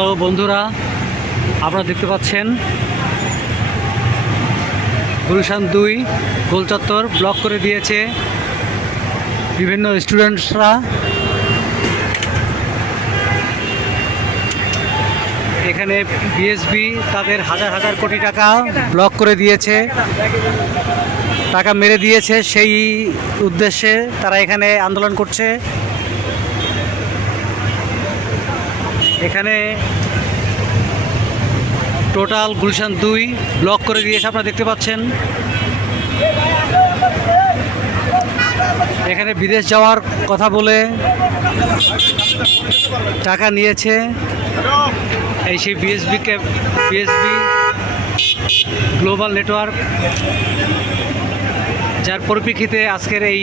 Hello বন্ধুরা, আপনারা দেখতে পাচ্ছেন গুলশান দুই গোলচত্বর ব্লক করে দিয়েছে বিভিন্ন স্টুডেন্টসরা এখানে বিএসবি তাদের হাজার হাজার কোটি টাকা ব্লক করে দিয়েছে। টাকা মেরে দিয়েছে সেই উদ্দেশ্যে তারা এখানে আন্দোলন করছে। এখানে টোটাল গুলশান দুই ব্লক করে দিয়েছে আপনারা দেখতে পাচ্ছেন। এখানে বিদেশ যাওয়ার কথা বলে টাকা নিয়েছে। এই সেই বিএসবিকে বিএসবি গ্লোবাল নেটওয়ার্ক, যার পরিপ্রেক্ষিতে আজকের এই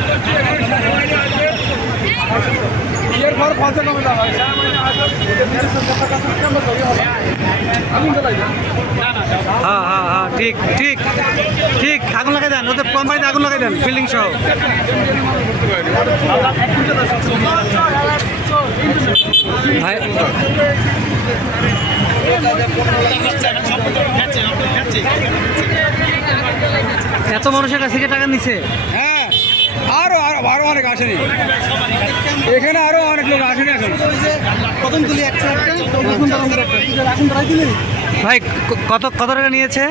হ্যাঁ। হ্যাঁ হ্যাঁ ঠিক ঠিক ঠিক। আগুন লাগাই দেন ওদের কোম্পানিতে আগুন লাগাই দেন বিল্ডিং সহ। এত মানুষের কাছ থেকে টাকা নিছে? হ্যাঁ আরও আরও আরও অনেক আসেনি। এখানে আরও অনেক লোক আসেনি এখন। প্রথম তুলি ভাই কত কত টাকা নিয়েছে?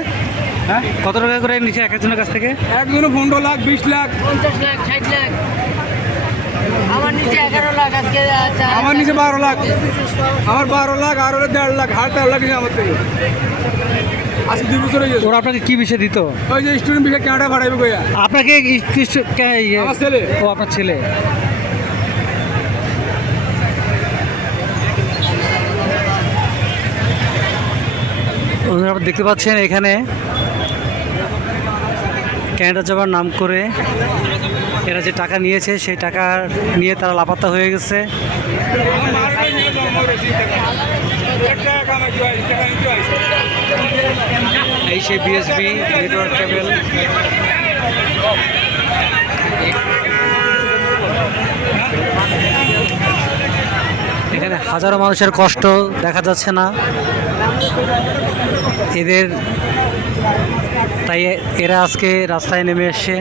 হ্যাঁ? কত টাকা করে নিচ্ছে এক একজনের কাছ থেকে? একজনে পনেরো লাখ বিশ লাখ। পঞ্চাশ লাখ ষাট লাখ। আমার নিচে এগারো লাখ আজকে আমার নিচে বারো লাখ। আমার বারো লাখ আর হলে দেড় লাখ হার তেরো লাখ নিচে আমার থেকে। আজকে দুই বছর হয়ে ওরা আপনাকে কি বিষয় দিত? ওই যে স্টুডেন্ট বিষয়ে কেনাটা ভাড়াইবে আপনাকে ছেলে। ও আপনার ছেলে। আপনারা দেখতে পাচ্ছেন এখানে ক্যানাডা যাবার নাম করে এরা যে টাকা নিয়েছে, সেই টাকা নিয়ে তারা লাপাত্তা হয়ে গেছে। এখানে হাজারো মানুষের কষ্ট দেখা যাচ্ছে না। এদের তাই এরা আজকে রাস্তায় নেমে এসছে।